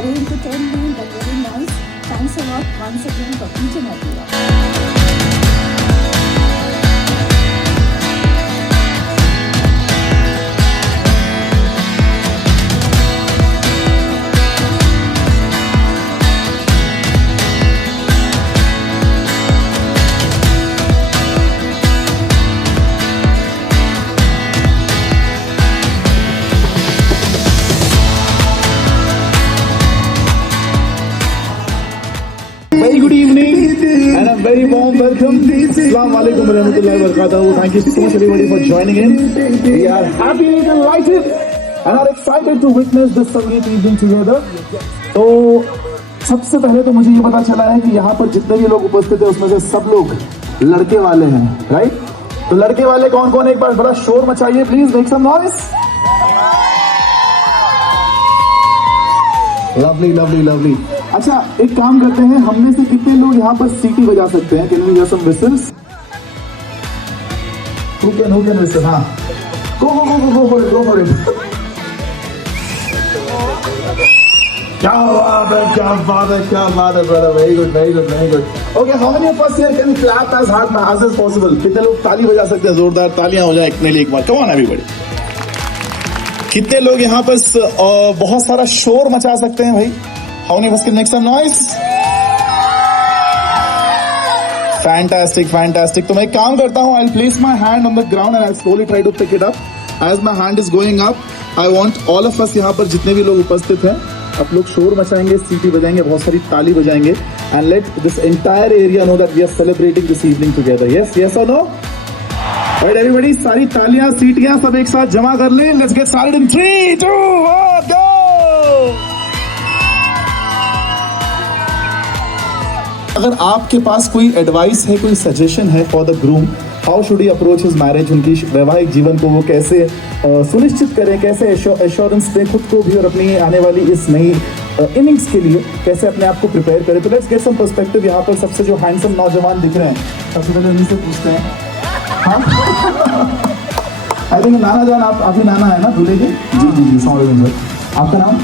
very entertainment and very nice. Thanks a lot once again for each and everyone. Very good evening and a very warm welcome. Assalamu alaikum warahmatullahi wabarakatuh. Thank you so much everybody for joining in. We are happy, delighted and are excited to witness this Sangeet evening together. तो सबसे पहले तो मुझे ये पता चला है कि यहाँ पर जितने भी लोग उपस्थित हैं उसमें से सब लोग लड़के वाले हैं, राइट? तो लड़के वाले कौन कौन, एक बार बड़ा शोर मचाइए please, make some noise. Lovely lovely lovely. अच्छा, एक काम करते हैं, हम में से कितने लोग यहाँ पर सीटी बजा सकते हैं? Can we hear some whistles? Who can whistle? हाँ, गो फॉर इट. क्या बात है brother, very good. Okay, how many of us here can clap as hard as possible? कितने लोग ताली बजा सकते हैं? जोरदार तालियां हो जाए इतने लिए एक बार. Come on everybody. कितने लोग यहाँ पर बहुत सारा शोर मचा सकते हैं भाई? How many of us can make some noise? Fantastic. तो मैं एक काम करता हूँ, I'll place my hand on the ground and I'll slowly try to pick it up. As my hand is going up, I want all of us यहाँ पर जितने भी लोग उपस्थित हैं, आप लोग शोर मचाएंगे, सीटी बजाएंगे, बहुत सारी ताली बजाएंगे, and let this entire area know that we are celebrating this evening together. Yes or no? Right everybody, सारी तालियां, सीटियां सब एक साथ जमा कर लें. Let's get started in 3, 2, 1, go! अगर आपके पास कोई एडवाइस है, कोई सजेशन है for the groom, how should he approach his marriage, उनकी वैवाहिक जीवन को वो कैसे सुनिश्चित करें, कैसे एश्योरेंस दें खुद को भी और अपनी आने वाली इस नई इनिंग्स के लिए कैसे अपने आप को प्रिपेयर करें. तो लेट्स गेट सम पर्सपेक्टिव. यहाँ पर सबसे जो हैंडसम नौजवान दिख रहे हैं, सबसे पहले उन्हीं से पूछते हैं. हाँ, आई थिंक नाना जान, आप ही नाना है ना दूल्हे के? जी. सॉरी, आपका नाम?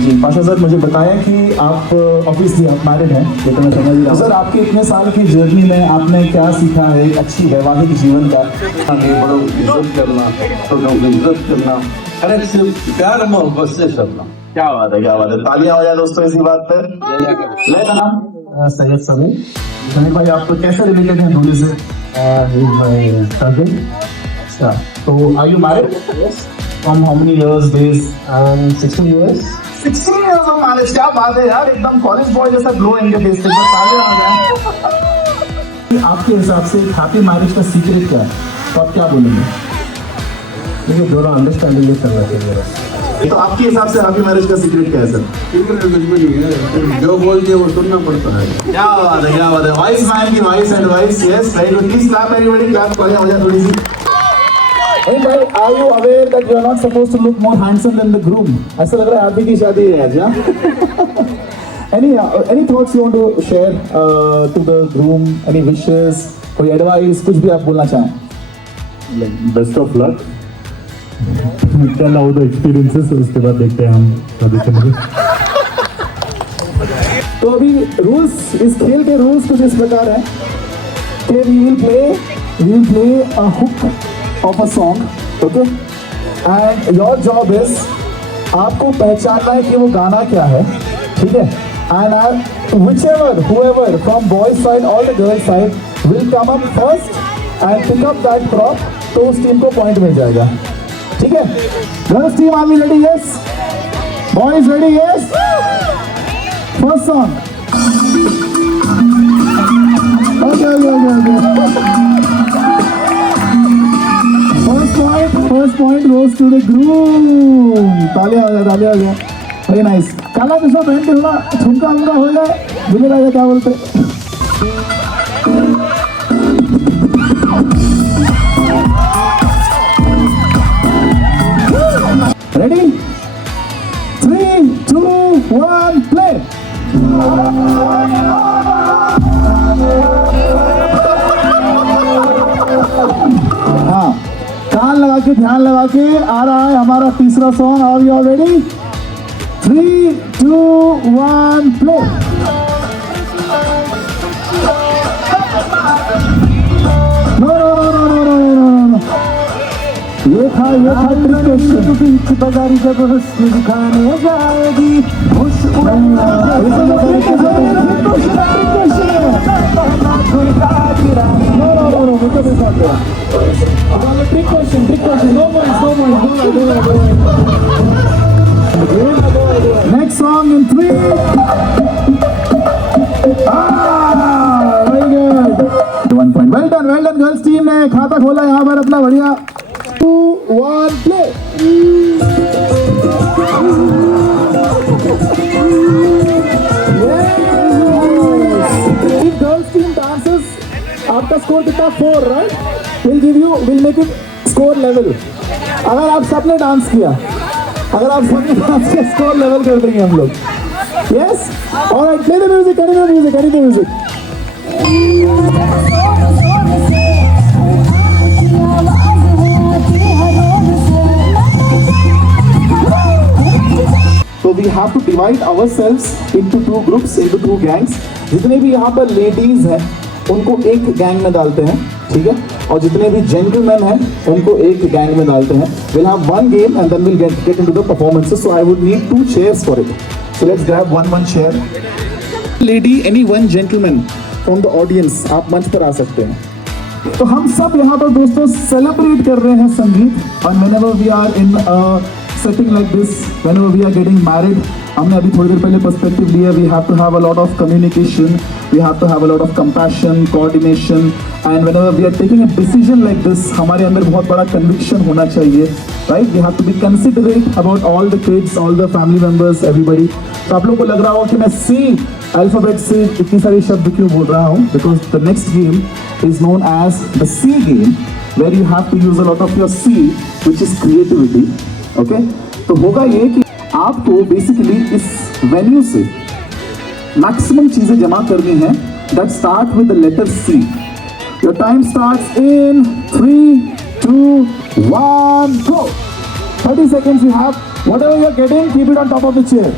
जी, पाशा सर, मुझे बताएं कि आप ऑब्वियसली आप मैरिड हैं, ये तो मैं समझ रहा हूँ. सर, आपके इतने साल की जर्नी में आपने क्या सीखा है एक अच्छी वैवाहिक जीवन का? बड़ों की इज्जत करना, छोटों की इज्जत करना, हर एक से प्यार मोहब्बत से करना. क्या बात है. तालियां हो जाए दोस्तों इसी बात पर. मेरा नाम सैयद समीर. समीर भाई, आप कैसे रिलेटेड हैं दूल्हे से? अच्छा, तो are you married? From how many years, days? 16 years. 16 years of marriage. क्या बात है यार, एकदम कॉलेज बॉय जैसा ग्लो इनके फेस पे. तालियां हो जाए. आपके हिसाब से हैप्पी मैरिज का सीक्रेट क्या है? तो आप क्या बोलेंगे? देखिए, दोनों अंडरस्टैंडिंग करना चाहिए. तो आपके हिसाब से हैप्पी मैरिज का सीक्रेट क्या है सर? सीक्रेट कुछ भी नहीं है, जो बोलते हैं वो सुनना पड़ता है. क्या बात है. वाइस मैन की vice advice. Yes, very good. Please clap everybody, clap. तालियां हो जाए थोड़ी सी. Hey भाई, are you aware that you are not supposed to look more handsome than the groom? ऐसा लग रहा है आप ही की शादी है आज, हाँ? Any thoughts you want to share to the groom? Any wishes? कोई advice? कुछ भी आप बोलना चाहें? Best of luck. Tell out the experiences, उसके बाद देखते हैं हम शादी करेंगे. तो अभी रूल्स, इस खेल के रूल्स कुछ इस प्रकार हैं कि we will play a hook of a song, okay? And your job is आपको पहचानना है कि वो गाना क्या है, ठीक है? And whoever from boys side or the girls side will come up first and pick up that prop, तो उस टीम को पॉइंट मिल जाएगा, ठीक है? Girls team, are we ready? Yes. Boys ready? Yes. First song. Okay. First point goes to the groom. तालियां हो जाए. Very nice. काला किस्सा पहन के थोड़ा झुमका हो जाए. मुझे लगा क्या बोलते. Ready? 3, 2, 1, play. हाँ, कान लगा के ध्यान लगा के आ रहा है हमारा तीसरा song. Are you ready? 3, 2, 1, play. No. ये था ट्रिक क्वेश्चन। बीच बाजारी जब हुस्न दिखाने जाएगी trick question next song in 3 1 point. Well done girls team ने खाता खोला यहाँ पर अपना बढ़िया 2, 1 play. If girls team dances, आपका स्कोर कितना 4 right? We'll make it score level. अगर आप सबने डांस किया, स्कोर लेवल कर देंगे हम लोग. Yes? Alright, play the music. So we have to divide ourselves into 2 groups, into 2 gangs. जितने भी यहाँ पर लेडीज हैं उनको एक गैंग में डालते हैं, ठीक है, और जितने भी जेंटलमैन हैं उनको एक गैंग में डालते हैं. We'll have one game and then we'll get into the performances. So I would need 2 chairs for it. So let's grab one chair. Lady, any one gentleman from the audience, आप मंच पर आ सकते हैं. तो हम सब यहाँ पर दोस्तों सेलिब्रेट कर रहे हैं संगीत. और whenever we are in a setting like this, whenever we are getting married, हमने अभी थोड़ी देर पहले पर्सपेक्टिव लिया. We have to have a lot of communication, we have to have a lot of compassion, coordination, and whenever we are taking a decision like this, हमारे अंदर बहुत बड़ा conviction होना चाहिए, right? We have to be considerate about all the kids, all the family members, everybody. तो आप लोग को लग रहा होगा कि मैं C अल्फाबेट से इतनी सारी शब्द क्यों बोल रहा हूँ? Because the next game is known as the C game, where you have to use a lot of your C, which is creativity. Okay? तो होगा ये कि आपको बेसिकली इस वेन्यू से मैक्सिमम चीजें जमा करनी है that start with the letter C. Your time starts in 3, 2, 1, go. 30 seconds you have. Whatever you're getting, keep it on top of the chair.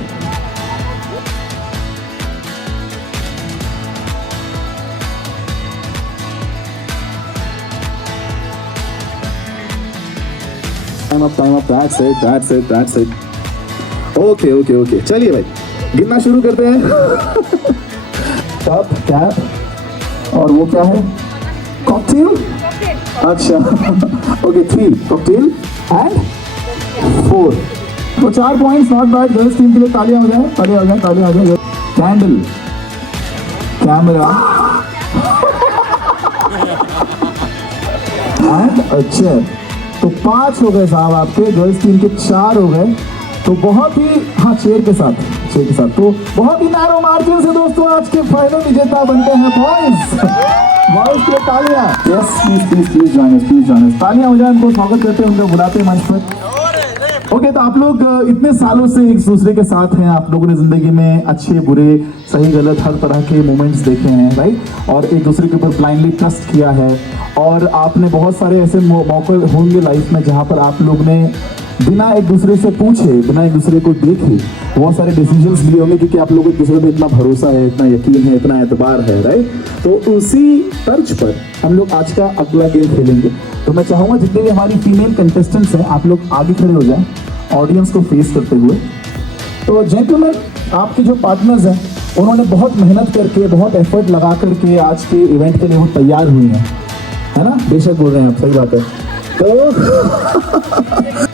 Time up. That's it. Okay. चलिए भाई, गिनना शुरू करते हैं. टॉप कैप और वो क्या है? कॉकटेल. अच्छा. Okay, 3 cocktail and 4. तो 4 points, not bad. Girls team के लिए तालियां हो जाए. कैंडल, कैमरा एंड अच्छा. तो 5 हो गए साहब आपके. गर्ल्स टीम के 4 हो गए. तो बहुत ही चेयर के साथ तो बहुत ही नैरो मार्जिन से दोस्तों आज के फाइनल विजेता बनते हैं बॉयज के तालियां. Yes, please join us. तालियां हो जाए. उनको स्वागत करते हैं, उनको बुलाते हैं मंच पर. ओके, तो आप लोग इतने सालों से एक दूसरे के साथ हैं. आप लोगों ने जिंदगी में अच्छे बुरे, सही गलत हर तरह के मोमेंट्स देखे हैं, राइट? और एक दूसरे के ऊपर ब्लाइंडली ट्रस्ट किया है. और आपने बहुत सारे ऐसे मौके होंगे लाइफ में जहाँ पर आप लोग ने बिना एक दूसरे से पूछे, बिना एक दूसरे को देखे बहुत सारे डिसीजंस लिए होंगे, क्योंकि आप लोगों को एक दूसरे पे इतना भरोसा है, इतना यकीन है, इतना एतबार है, राइट? तो उसी तर्ज पर हम लोग आज का अगला गेम खेलेंगे. तो मैं चाहूँगा जितने भी हमारी फीमेल कंटेस्टेंट्स हैं आप लोग आगे खड़े हो जाएं ऑडियंस को फेस करते हुए. तो जेंटलमैन, आपके जो पार्टनर्स हैं उन्होंने बहुत मेहनत करके, बहुत एफर्ट लगा करके आज के इवेंट के लिए वो तैयार हुई हैं, है ना? बेशक बोल रहे हैं आप, सही बात है.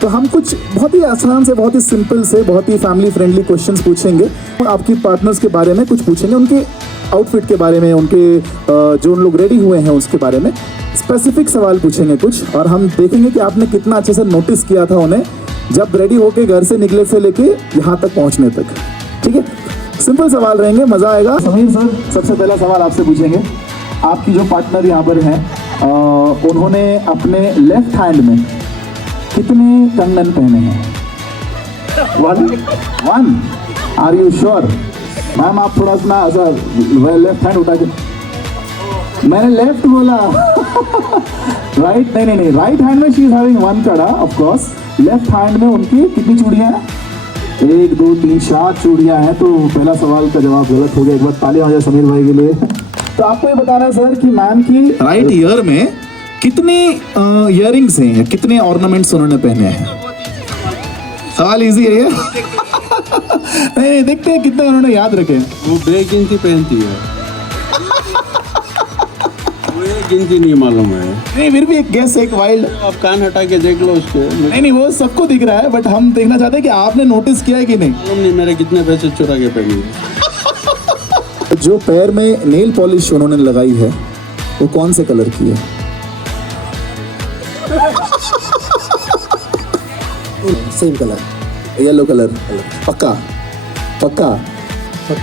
तो हम कुछ बहुत ही आसान से, बहुत ही सिंपल से, बहुत ही फैमिली फ्रेंडली क्वेश्चंस पूछेंगे. आपकी पार्टनर्स के बारे में कुछ पूछेंगे, उनके आउटफिट के बारे में, उनके जो उन लोग रेडी हुए हैं उसके बारे में स्पेसिफिक सवाल पूछेंगे कुछ. और हम देखेंगे कि आपने कितना अच्छे से नोटिस किया था उन्हें जब रेडी होके घर से निकले से लेके यहाँ तक पहुँचने तक. ठीक है, सिंपल सवाल रहेंगे, मजा आएगा. समीर सर, सबसे पहला सवाल आपसे पूछेंगे. आपकी जो पार्टनर यहाँ पर हैं उन्होंने अपने लेफ्ट हैंड में कितने कंगन पहने हैं? 1. Are you sure? मैम आप थोड़ा सा लेफ्ट हैंड उठा के. मैंने लेफ्ट बोला. राइट? नहीं, राइट हैंड में शी इज हैविंग 1 कड़ा ऑफ कोर्स. लेफ्ट हैंड में उनकी कितनी चूड़ियां हैं? 1 2 3 4 चूड़ियां हैं, तो पहला सवाल का जवाब गलत हो गया। एक बार तालियां हो जाए समीर भाई के लिए। तो आपको ये बताना है सर कि मैम की राइट ईयर में कितने इयररिंग्स हैं, कितने ऑर्नामेंट्स उन्होंने पहने हैं? सवाल इजी है ये। नहीं, देखते हैं कितने उन्होंने याद रखे। वो बेगिनती पहनती है, वो एक गिनती नहीं मालूम है। नहीं, फिर भी एक गेस, एक वाइल्ड। आप कान हटा के देख लो उसको। नहीं, वो सबको दिख रहा है, बट हम देखना चाहते हैं कि आपने नोटिस किया है कि नहीं। मालूम नहीं मेरे कितने पैसे चुरा के पहनी। जो पैर में नेल पॉलिश उन्होंने लगाई है वो कौन से कलर की है? Same colour, yellow colour. पक्का पक्का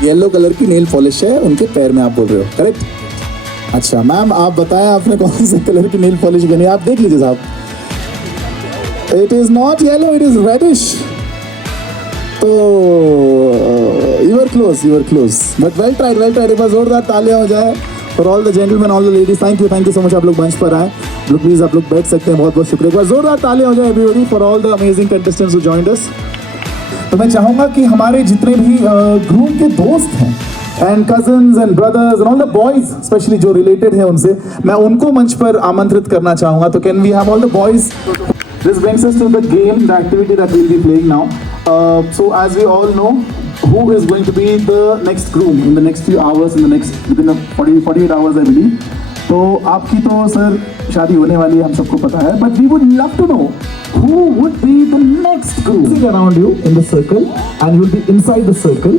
येलो कलर की नेल पॉलिश है उनके पैर में, आप बोल रहे हो, करेक्ट? अच्छा मैम, आप बताएं आपने कौन से कलर की नेल पॉलिश पहनी? आप देख लीजिए साहब। It is not yellow, it is reddish. तो you were close, but well tried, एक बार जोरदार तालियां हो जाए for all the gentleman, all the ladies. Thank you so much. आप लोग मंच पर आए, प्लीज आप लोग बैठ सकते हैं। बहुत बहुत शुक्रिया। एक बार जोरदार तालियां हो जाए everybody for all the amazing contestants who joined us. तो मैं चाहूंगा कि हमारे जितने भी ग्रुप के दोस्त हैं and cousins and brothers and all the boys specially जो रिलेटेड है उनसे, मैं उनको मंच पर आमंत्रित करना चाहूंगा। तो can we have all the boys? This brings us to the game, the activity that we'll be playing now. So as we all know, who is going to be the next groom in the next few hours, within the 48 hours I believe. तो आपकी तो sir शादी होने वाली है, हम सबको पता है, but we would love to know who would be the next groom. Sitting around you in the circle and you'll be inside the circle.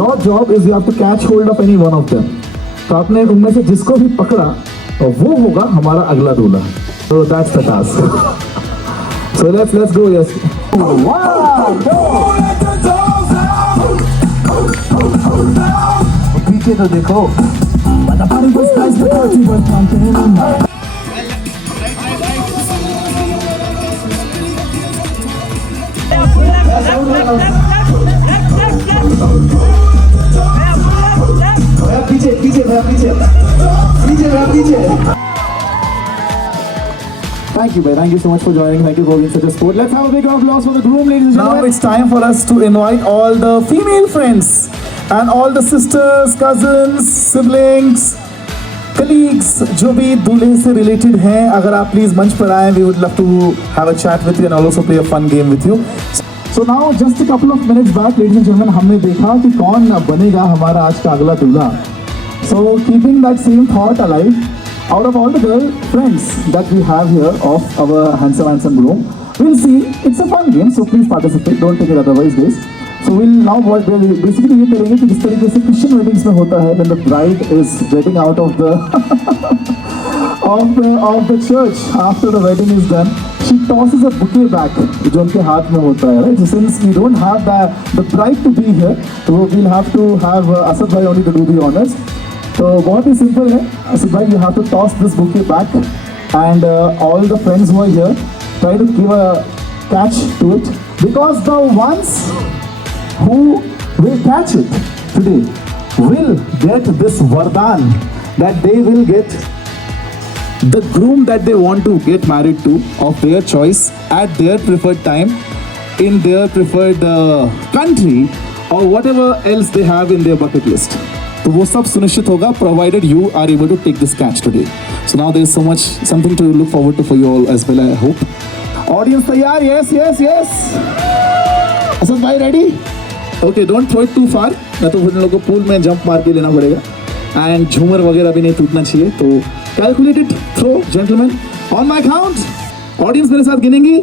Your job is you have to catch hold of any one of them. तो आपने उनमें से जिसको भी पकड़ा वो होगा हमारा अगला दूल्हा। So that's the task. So let's go, yes. 1 2 पीछे तो देखो। पीछे। Thank you, bhai. Thank you so much for joining. Thank you for being such a sport. Let's have a big round of applause for the groom, ladies and gentlemen. Now it's time for us to invite all the female friends and all the sisters, cousins, siblings, colleagues जो भी दूल्हे से related हैं, अगर आप please मंच पर आएं, we would love to have a chat with you and also play a fun game with you. So now just a couple of minutes back, ladies and gentlemen, हमने देखा कि कौन बनेगा हमारा आज का अगला दूल्हा. So keeping that same thought alive, out of all the girl friends that we have here of our handsome groom, we'll see, it's a fun game, so please participate, don't take it otherwise guys. So we'll now basically ये करेंगे कि जिस तरीके से Christian weddings में होता है, when the bride is getting out of the of the church after the wedding is done, she tosses a bouquet back जो उनके हाथ में होता है, right? So since we don't have the bride to be here, so we'll have to have Asad bhai only to do the honors. तो बहुत ही simple है Asad bhai, you have to toss this bouquet back and all the friends who are here try to give a catch to it, because the ones who will catch it today will get this vardhan that they will get the groom that they want to get married to of their choice at their preferred time in their preferred country or whatever else they have in their bucket list. तो वो सब सुनिश्चित होगा provided you are able to take this catch today. So now there is so much something to look forward to for you all as well, I hope. Audience तैयार? Yes. Asad bhai ready? Okay, don't throw it too far, नहीं तो फिर लोगों को pool में jump मार के लेना पड़ेगा. And झूमर वगैरह भी नहीं टूटना चाहिए. तो calculated throw, gentlemen. On my count, audience मेरे साथ गिनेंगी.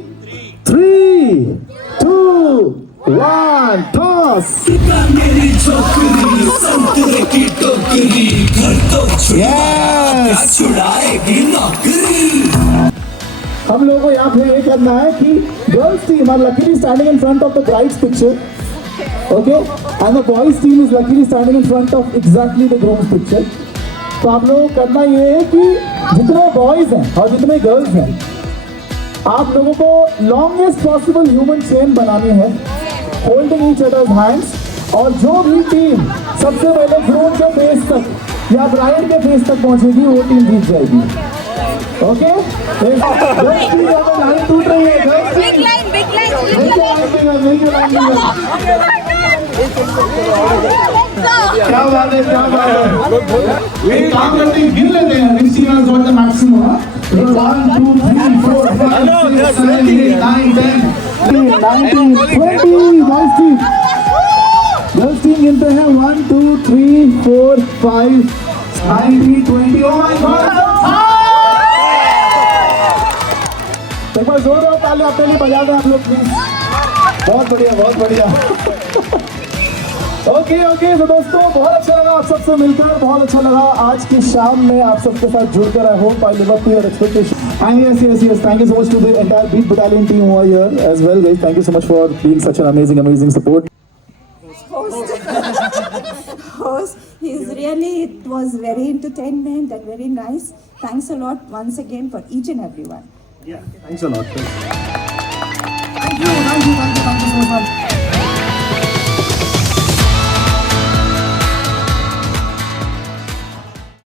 3, 2, 1, toss. Yes. हम लोगों को यहाँ पे ये करना है कि girls team are luckily standing in front of the bride's picture, okay, and the boys team is luckily standing in front of exactly the groom's picture. तो आप लोगों को करना ये है कि जितने बॉयज हैं और जितने गर्ल्स हैं, आप लोगों को लॉन्गेस्ट पॉसिबल ह्यूमन चेन बनानी है, होल्डिंग ईच अदर्स हैंड्स, और जो भी टीम सबसे पहले ग्रूम के फेस तक या ब्राइड के फेस तक पहुंचेगी वो टीम जीत जाएगी. ओके? लाइन टूट रही है. क्या बात है, क्या बात है। एक काम करते हैं, गिन लेते हैं। Which team has got the maximum? 1, 2, 3, 4, 5, 6, 7, 8, 9, 10, 19, 20. Girls team. Girls team गिनते हैं 1, 2, 3, 4, 5, 19, 20. Oh my God! एक बार जोरदार ताली अपने लिए बजा दें आप लोग प्लीज। बहुत बढ़िया, बहुत बढ़िया। ओके तो दोस्तों बहुत अच्छा लगा आप सबसे मिलकर, बहुत अच्छा लगा आज की शाम में आप सबके साथ जुड़कर। I hope I live up to your expectation and yes thank you so much to the entire Beat Battalion team over here as well guys. Thank you so much for being such an amazing support. Host, it was very entertainment and very nice. Thanks a lot once again for each and everyone. Thanks a lot. Thank you.